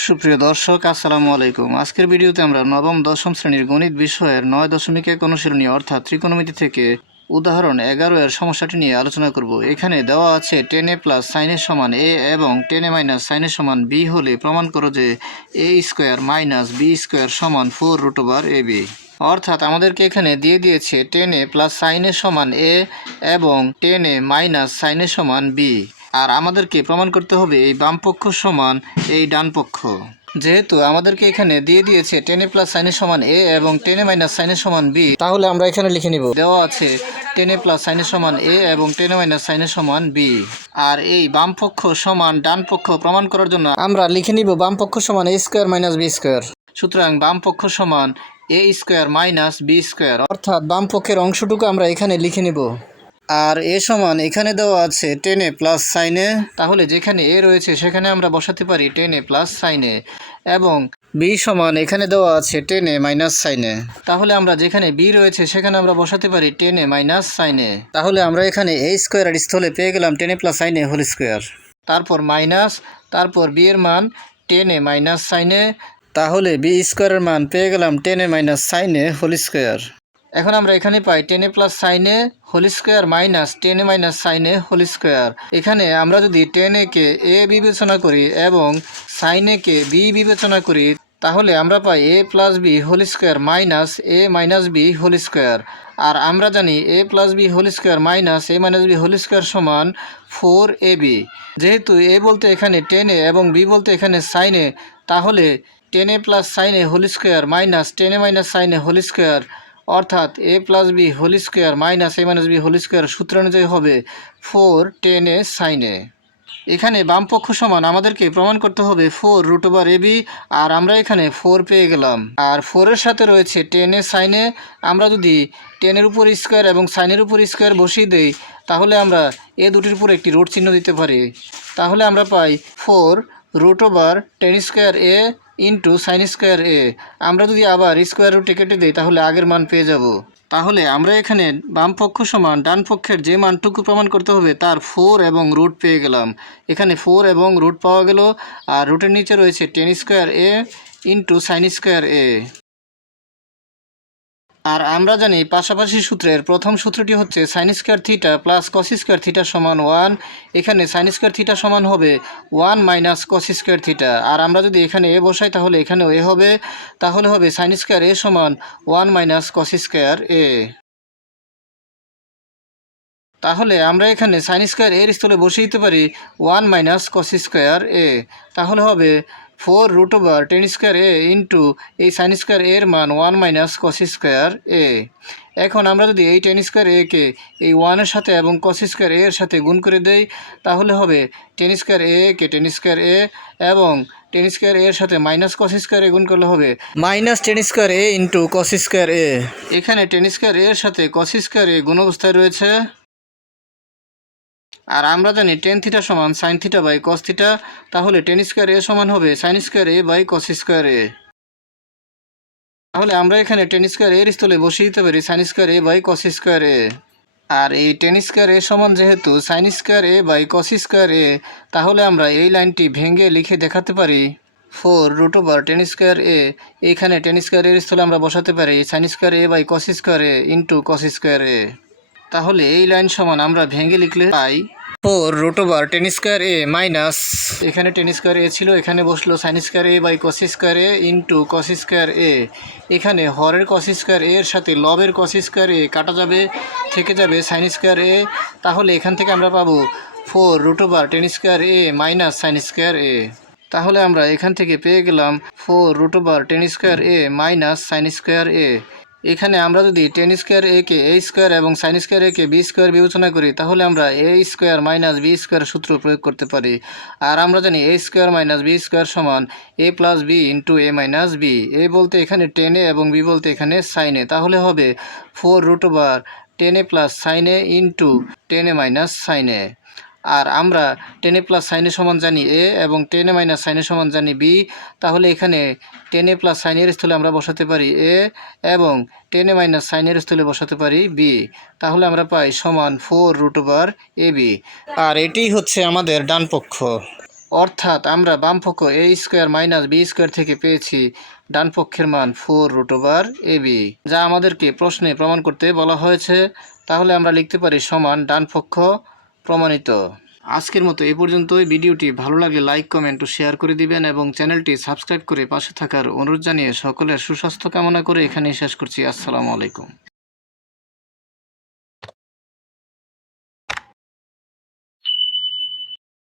সুপ্রিয় দর্শক আসসালামু আলাইকুম। আজকের ভিডিওতে আমরা নবম দশম শ্রেণীর গণিত বিষয়ের 9.1 অনুশীলনী অর্থাৎ ত্রিকোণমিতি থেকে উদাহরণ 11 এর সমস্যাটি নিয়ে আলোচনা করব। এখানে দেওয়া আছে tan a plus sin a সমান a এবং tan a minus sin a সমান b হলে প্রমাণ করো যে a square minus b square সমান 4√ab। অর্থাৎ আমাদেরকে এখানে দিয়ে দিয়েছে tan a plus sin a সমান a এবং tan a minus sin a সমান b। আর আমাদেরকে প্রমাণ করতে হবে এই বাম পক্ষ সমান এই ডান পক্ষ। যেহেতু আমাদেরকে এখানে দিয়ে দিয়েছে tan a plus sin a সমান a এবং tan a minus sin a সমান b, তাহলে আমরা এখানে লিখে নিব দেওয়া আছে tan a plus sin a সমান a এবং tan a minus sin a সমান b। আর এই বাম পক্ষ সমান ডান পক্ষ প্রমাণ করার জন্য আমরা লিখে নিব বাম পক্ষ সমান a square minus b square. সুতরাং বাম পক্ষ সমান a square minus b square, অর্থাৎ বাম পক্ষের অংশটুকু আমরা এখানে লিখে নিব। আর এ সমান এখানে দেওয়া আছে tan a plus sin a, তাহলে যেখানে a রয়েছে সেখানে আমরা বসাতে পারি tan a plus sin a, এবং b সমান এখানে দেওয়া আছে tan a minus sin a, তাহলে আমরা যেখানে b রয়েছে সেখানে আমরা বসাতে পারি tan a minus sin a। তাহলে আমরা এখানে a স্কোয়ারের স্থলে পেয়ে গেলাম tan a plus sin a whole square, তারপর মাইনাস, তারপর b এর মান tan a minus sin a, তাহলে b স্কোয়ারের মান পেয়ে গেলাম tan a minus sin a whole square. এখন আমরা এখানে পাই tan a plus sin a whole square minus tan a minus sin a whole square. এখানে আমরা যদি tan a কে a বিবেচনা করি এবং sin a কে b বিবেচনা করি, তাহলে আমরা পাই a plus b whole square minus a minus b whole square. আর আমরা জানি a plus b whole square minus a minus b whole square সমান 4ab। যেহেতু a বলতে এখানে tan a এবং b বলতে এখানে sin a, তাহলে tan a plus sin a whole square minus tan a minus sin a whole square, অর্থাৎ a plus b whole square minus a minus b whole square সূত্র অনুযায়ী হবে 4 tan a sin a। এখানে বাম পক্ষ সমান আমাদেরকে প্রমাণ করতে হবে 4√ab, আর আমরা এখানে 4 পেয়ে গেলাম। আর 4 এর সাথে রয়েছে tan a sin a, আমরা যদি tan এর উপর স্কোয়ার এবং sin এর উপর স্কোয়ার বসিয়ে দেই, তাহলে আমরা এ দুটির উপর একটি রুট চিহ্ন দিতে পারি। তাহলে আমরা পাই 4√tan square a into sine square a। আমরা যদি আবার স্কোয়ার রুটে কেটে দিই তাহলে আগের মান পেয়ে যাব। তাহলে আমরা এখানে বাম পক্ষ সমান ডান পক্ষের যে মানটুকু প্রমাণ করতে হবে তার 4 এবং রুট পেয়ে গেলাম। এখানে 4 এবং রুট পাওয়া গেল, আর রুটের নিচে রয়েছে tan square a into sine square a। আর আমরা জানি পাশাপাশি সূত্রের প্রথম সূত্রটি হচ্ছে sine square theta plus cos square theta সমান 1। এখানে সাইন স্কোয়ার থিটা সমান হবে 1 মাইনাস কস স্কোয়ার থিটা। আর আমরা যদি এখানে এ বসাই তাহলে এখানেও এ হবে, তাহলে হবে সাইন স্কোয়ার এ সমান 1 মাইনাস কস স্কোয়ার এ। তাহলে আমরা এখানে সাইন স্কোয়ার এর স্থলে বসিয়ে দিতে পারি 1 মাইনাস কস স্কোয়ার এ। তাহলে হবে 4√tan স্কোয়ার এ ইন্টু এই সাইন স্কোয়ার এর মান 1 মাইনাস কস স্কোয়ার এ। এখন আমরা যদি এই tan স্কোয়ার এ কে এই 1 এর সাথে এবং কস স্কোয়ার এর সাথে গুণ করে দেই, তাহলে হবে tan স্কোয়ার এ কে tan স্কোয়ার এ এবং tan স্কোয়ার এর সাথে মাইনাস কস স্কোয়ার এ গুণ করলে হবে minus tan square A into cos square A. এখানে tan স্কোয়ার এর সাথে কস স্কোয়ার এ গুণ অবস্থায় রয়েছে। আর আমরা জানি tan থিটা সমান sine theta by cos theta, তাহলে tan স্কোয়ার এ সমান হবে sine square A by cos square A. তাহলে আমরা এখানে tan স্কোয়ার এর স্থলে বসিয়ে দিতে পারি sine square A by cos square A. আর এই tan স্কোয়ার এ সমান যেহেতু sine square A by cos square A, তাহলে আমরা এই লাইনটি ভেঙে লিখে দেখাতে পারি 4√tan স্কোয়ার এ। এখানে tan স্কোয়ার এর স্থলে আমরা বসাতে পারি sine square A by cos square A into cos square A. তাহলে এই লাইন সমান আমরা ভেঙে লিখলে পাই 4√tan স্কোয়ার এ মাইনাস, এখানে tan স্কোয়ার এ ছিল, এখানে বসলো sine square A by cos square A into cos square A. এখানে হরের কস স্কোয়ার এর সাথে লবের কস স্কোয়ার এ কাটা যাবে, থেকে যাবে সাইন স্কোয়ার এ। তাহলে এখান থেকে আমরা পাবো 4√tan square A minus sine square A. তাহলে আমরা এখান থেকে পেয়ে গেলাম 4√tan square A minus sine square A. এখানে আমরা যদি tan square A K a square এবং সাইন স্কোয়ার এ কে b স্কোয়ার বিবেচনা করি, তাহলে আমরা a square minus b square সূত্র প্রয়োগ করতে পারি। আর আমরা জানি a square minus b square সমান a plus b into a minus b। a বলতে এখানে tan a এবং b বলতে এখানে sin a, তাহলে হবে 4√tan a plus sin a into tan a minus sin a। আর আমরা tan a plus sin a সমান জানি a এবং tan a minus sin a সমান জানি b, তাহলে এখানে tan a প্লাস sin এর স্থলে আমরা বসাতে পারি a এবং tan a মাইনাস sin এর স্থলে বসাতে পারি b। তাহলে আমরা পাই সমান 4√ab। আর এটি হচ্ছে আমাদের ডান পক্ষ। অর্থাৎ আমরা বামপক্ষ এ স্কোয়ার মাইনাস বি স্কোয়ার থেকে পেয়েছি ডান পক্ষের মান 4√ab, যা আমাদেরকে প্রশ্নে প্রমাণ করতে বলা হয়েছে। তাহলে আমরা লিখতে পারি সমান ডান পক্ষ প্রমাণিত। আজকের মতো এই পর্যন্তই। ভিডিওটি ভালো লাগলে লাইক, কমেন্ট ও শেয়ার করে দিবেন এবং চ্যানেলটি সাবস্ক্রাইব করে পাশে থাকার অনুরোধ জানিয়ে সকলের সুস্বাস্থ্য কামনা করে এখানেই শেষ করছি। আসসালামু আলাইকুম।